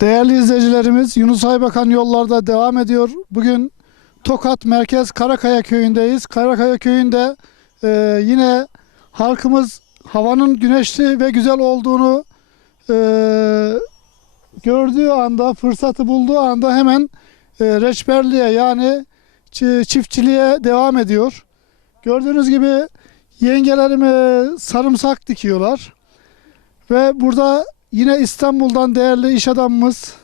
Değerli izleyicilerimiz Yunus Aybakan yollarda devam ediyor. Bugün Tokat Merkez Karakaya köyündeyiz. Karakaya köyünde e, yine halkımız havanın güneşli ve güzel olduğunu e, gördüğü anda, fırsatı bulduğu anda hemen e, reçberliğe yani çi- çiftçiliğe devam ediyor. Gördüğünüz gibi yengelerim e, sarımsak dikiyorlar. Ve burada yine İstanbul'dan değerli iş adamımız,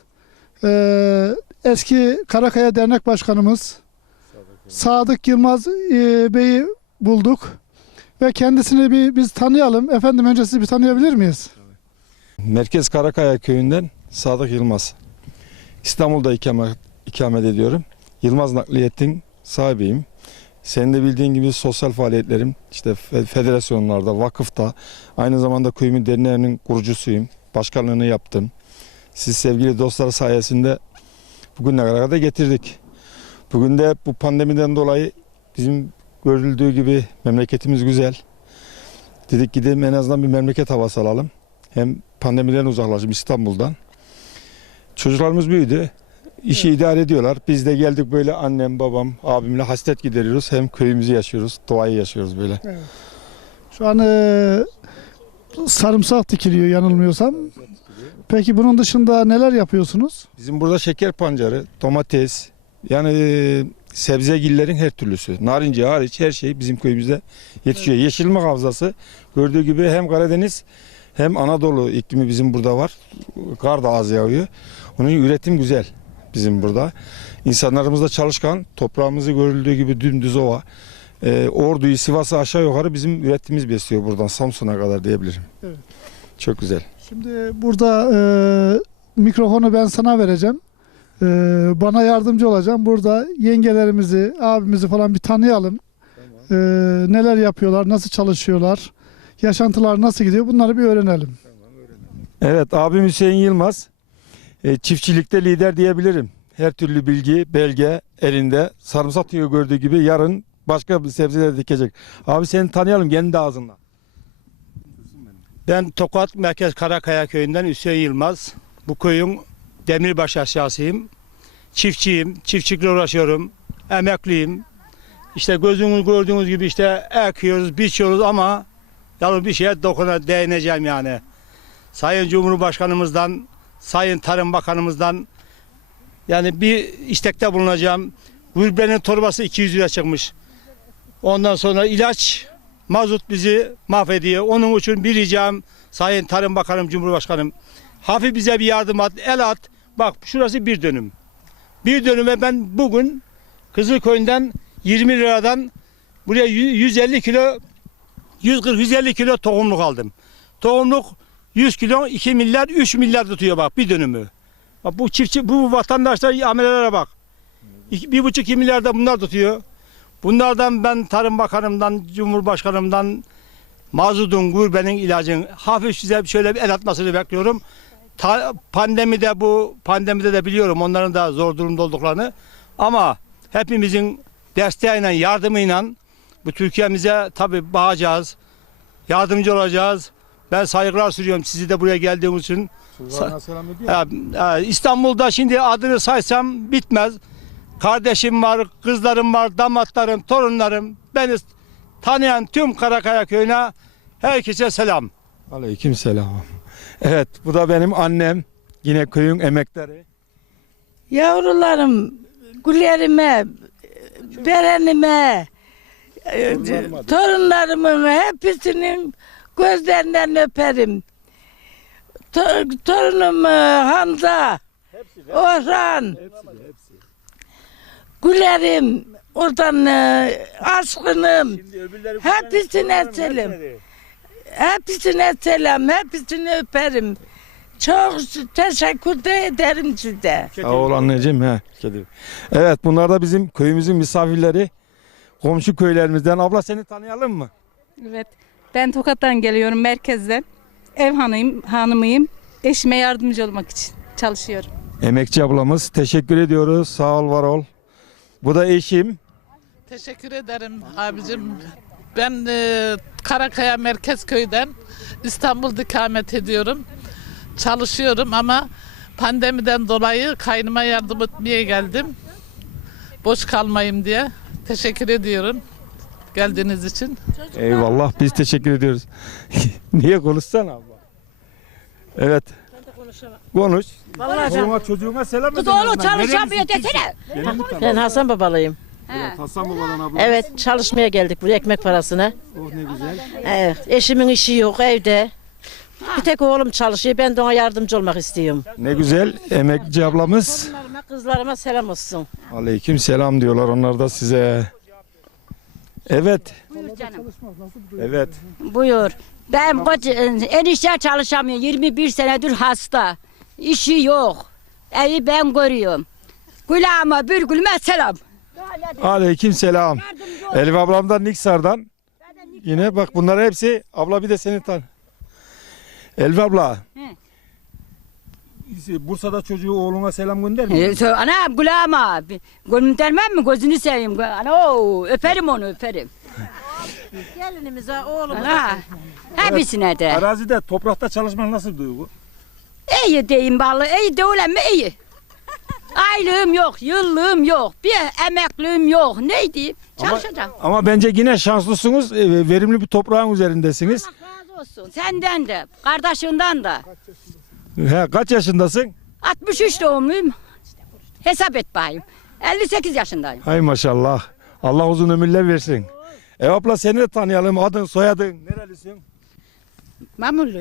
e, eski Karakaya Dernek Başkanımız Sadık Yılmaz e, Bey'i bulduk. Ve kendisini bir biz tanıyalım. Efendim önce sizi bir tanıyabilir miyiz? Merkez Karakaya köyünden Sadık Yılmaz. İstanbul'da ikamet, ikamet ediyorum. Yılmaz Nakliyet'in sahibiyim. Senin de bildiğin gibi sosyal faaliyetlerim işte fe- federasyonlarda, vakıfta, aynı zamanda köyümün derneğinin kurucusuyum. Başkanlığını yaptım. Siz sevgili dostlar sayesinde bugüne kadar da getirdik. Bugün de bu pandemiden dolayı bizim görüldüğü gibi memleketimiz güzel. Dedik gidelim en azından bir memleket havası alalım. Hem pandemiden uzaklaşım İstanbul'dan. Çocuklarımız büyüdü. İşi idare ediyorlar. Biz de geldik böyle annem, babam, abimle hasret gideriyoruz. Hem köyümüzü yaşıyoruz, doğayı yaşıyoruz böyle. Şu an e, sarımsak dikiliyor yanılmıyorsam. Peki bunun dışında neler yapıyorsunuz? Bizim burada şeker pancarı, domates, yani e, sebzegillerin her türlüsü. Narince hariç her şey bizim köyümüzde yetişiyor. Yeşillik havzası gördüğü gibi hem Karadeniz hem Anadolu iklimi bizim burada var. Kar da az yağıyor. Onun üretim güzel bizim burada. İnsanlarımız da çalışkan. Toprağımızı görüldüğü gibi dümdüz ova. E, Ordu'yu, Sivas'ı aşağı yukarı bizim üretimimiz besliyor buradan Samsun'a kadar diyebilirim. Evet. Çok güzel. Şimdi burada e, mikrofonu ben sana vereceğim. E, bana yardımcı olacağım. Burada yengelerimizi, abimizi falan bir tanıyalım. E, neler yapıyorlar, nasıl çalışıyorlar, yaşantılar nasıl gidiyor bunları bir öğrenelim. Evet abim Hüseyin Yılmaz e, çiftçilikte lider diyebilirim. Her türlü bilgi, belge elinde. Sarımsak tüyü gördüğü gibi yarın başka bir sebzeler dikecek. Abi seni tanıyalım kendi ağzından. Ben Tokat Merkez Karakaya köyünden Hüseyin Yılmaz. Bu köyün demirbaş aşağısıyım. Çiftçiyim, çiftçilikle uğraşıyorum. Emekliyim. İşte gözünüz gördüğünüz gibi işte ekiyoruz, biçiyoruz ama yalnız bir şeye dokuna değineceğim yani. Sayın Cumhurbaşkanımızdan, Sayın Tarım Bakanımızdan yani bir istekte bulunacağım. Gülbenin torbası 200 lira çıkmış. Ondan sonra ilaç mazot bizi mahvediyor. Onun için bir ricam Sayın Tarım Bakanım, Cumhurbaşkanım hafif bize bir yardım at, el at. Bak şurası bir dönüm. Bir dönüme ben bugün Kızılköy'den 20 liradan buraya yü- 150 kilo 140-150 kilo tohumluk aldım. Tohumluk 100 kilo 2 milyar 3 milyar tutuyor bak bir dönümü. Bak bu çiftçi bu vatandaşlar amelelere bak. İki- Bir buçuk iki milyar da bunlar tutuyor. Bunlardan ben Tarım Bakanımdan, Cumhurbaşkanımdan mazudun, gurbenin ilacın hafif size şöyle bir el atmasını bekliyorum. Ta, pandemide bu pandemide de biliyorum onların da zor durumda olduklarını. Ama hepimizin desteğiyle, yardımıyla bu Türkiye'mize tabii bakacağız. Yardımcı olacağız. Ben saygılar sürüyorum sizi de buraya geldiğiniz için. Ya, İstanbul'da şimdi adını saysam bitmez. Kardeşim var, kızlarım var, damatlarım, torunlarım. Beni tanıyan tüm Karakaya köyüne herkese selam. Aleyküm selam. Evet bu da benim annem. Yine köyün emekleri. Yavrularım, güllerime, berenime, e, torunlarımın hepsinin gözlerinden öperim. To- torunum Hamza, Orhan, Gülerim, oradan e, aşkınım, Hepsine selam. hepsine selam, hepsini öperim. Çok teşekkür de ederim size. Sağ ol anneciğim. He. Evet bunlar da bizim köyümüzün misafirleri. Komşu köylerimizden. Abla seni tanıyalım mı? Evet. Ben Tokat'tan geliyorum merkezden. Ev hanıyım, hanımıyım. Eşime yardımcı olmak için çalışıyorum. Emekçi ablamız. Teşekkür ediyoruz. Sağ ol var ol. Bu da eşim. Teşekkür ederim abicim. Ben e, Karakaya Merkez Köy'den İstanbul'da ikamet ediyorum. Çalışıyorum ama Pandemiden dolayı kaynıma yardım etmeye geldim. Boş kalmayayım diye. Teşekkür ediyorum geldiğiniz için. Eyvallah biz teşekkür ediyoruz. Niye konuşsana abla? Evet. Konuş. Vallahi Oğluma çocuğuma selam Kız oğlu çalışamıyor desene. Ben Hasan babalıyım. Hasan babadan abla. Evet çalışmaya geldik buraya ekmek parasına. Oh ne güzel. Evet, eşimin işi yok evde. Bir tek oğlum çalışıyor. Ben de ona yardımcı olmak istiyorum. Ne güzel emekçi ablamız. Kızlarıma, kızlarıma selam olsun. Aleyküm selam diyorlar onlar da size. Evet. Evet. Buyur. Ben koç, enişte çalışamıyor. 21 senedir hasta. İşi yok. Evi ben görüyorum. Kulağıma bir gülme selam. Aleyküm selam. Elif ablamdan Niksar'dan. Yine bak bunlar hepsi abla bir de seni tan. Elif abla. Bursa'da çocuğu oğluna selam göndermiyor. Ee, Anam kulağıma. Göndermem mi? Gözünü seveyim. Ana, oo, öperim onu öperim. Gelinimize oğlum. Ana, hepsine de. Arazide toprakta çalışmak nasıl duygu? İyi diyeyim vallahi. İyi de öyle mi? İyi. Aylığım yok, yıllığım yok, bir emekliğim yok. Ne diyeyim? Çalışacağım. Ama bence yine şanslısınız. e, Verimli bir toprağın üzerindesiniz. Razı olsun. Senden de, kardeşinden de. He, kaç yaşındasın? 63 doğumluyum. Hesap et bakayım. 58 yaşındayım. Hay maşallah. Allah uzun ömürler versin. Ev abla seni de tanıyalım. Adın, soyadın. Nerelisin? Mamurlu.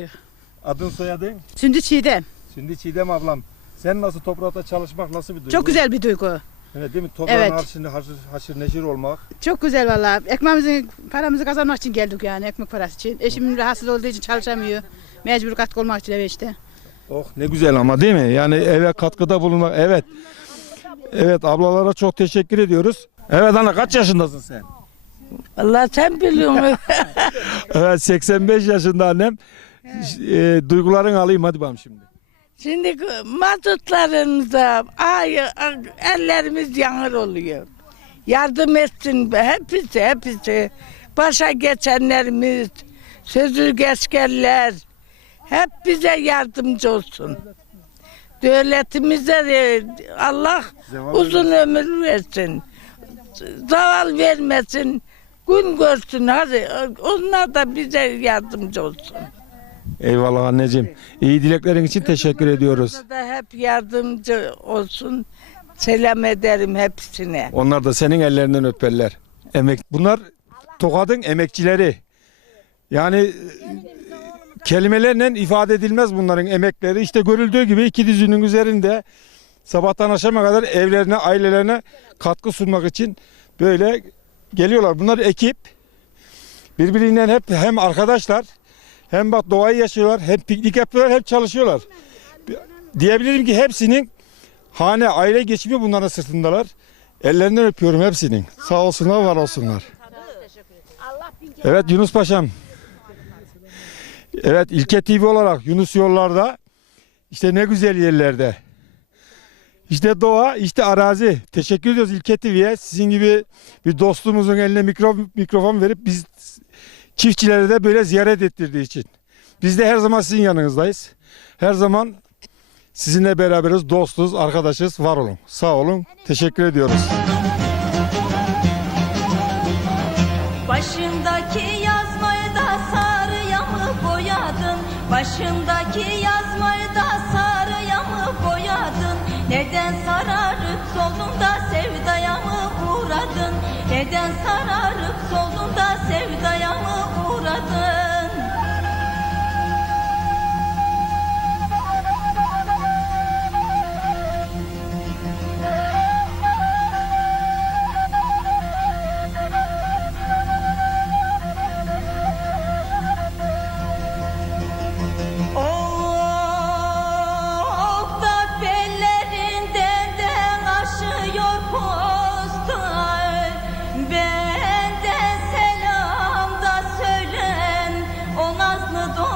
Adın, soyadın? Sündü Çiğdem. Şimdi Çiğdem ablam. Sen nasıl toprakta çalışmak nasıl bir duygu? Çok güzel bir duygu. Evet değil mi? Toprağın Evet. haşır, haşır, haşır neşir olmak. Çok güzel valla. Ekmeğimizi, paramızı kazanmak için geldik yani ekmek parası için. Eşim rahatsız olduğu için çalışamıyor. Mecbur katkı olmak için eve işte. Oh ne güzel ama değil mi? Yani eve katkıda bulunmak. Evet. Evet ablalara çok teşekkür ediyoruz. Evet ana kaç yaşındasın sen? Allah sen biliyorsun. Evet 85 yaşında annem. E, duygularını alayım hadi bakalım şimdi. Şimdi mazotlarımıza ay, ay, ellerimiz yanır oluyor. Yardım etsin be, hepsi hepsi. Başa geçenlerimiz, sözü geçkenler hep bize yardımcı olsun. Devletimize de Allah uzun ömür versin. Zaval vermesin. Gün görsün hadi. Onlar da bize yardımcı olsun. Eyvallah anneciğim. İyi dileklerin için teşekkür ediyoruz. Da hep yardımcı olsun. Selam ederim hepsine. Onlar da senin ellerinden öperler. Emek bunlar Tokat'ın emekçileri. Yani kelimelerle ifade edilmez bunların emekleri. İşte görüldüğü gibi iki dizinin üzerinde sabahtan akşama kadar evlerine, ailelerine katkı sunmak için böyle geliyorlar. Bunlar ekip. Birbirinden hep hem arkadaşlar hem bak doğayı yaşıyorlar, hem piknik yapıyorlar, hem çalışıyorlar. Diyebilirim ki hepsinin hane, aile geçimi bunların sırtındalar. Ellerinden öpüyorum hepsinin. Sağ olsunlar, var olsunlar. Evet Yunus Paşam. Evet İlke TV olarak Yunus yollarda işte ne güzel yerlerde. İşte doğa, işte arazi. Teşekkür ediyoruz İlke TV'ye. Sizin gibi bir dostumuzun eline mikro, mikrofon verip biz çiftçileri de böyle ziyaret ettirdiği için. Biz de her zaman sizin yanınızdayız. Her zaman sizinle beraberiz, dostuz, arkadaşız. Var olun. Sağ olun. Teşekkür ediyoruz. Başındaki I'm sorry. todo.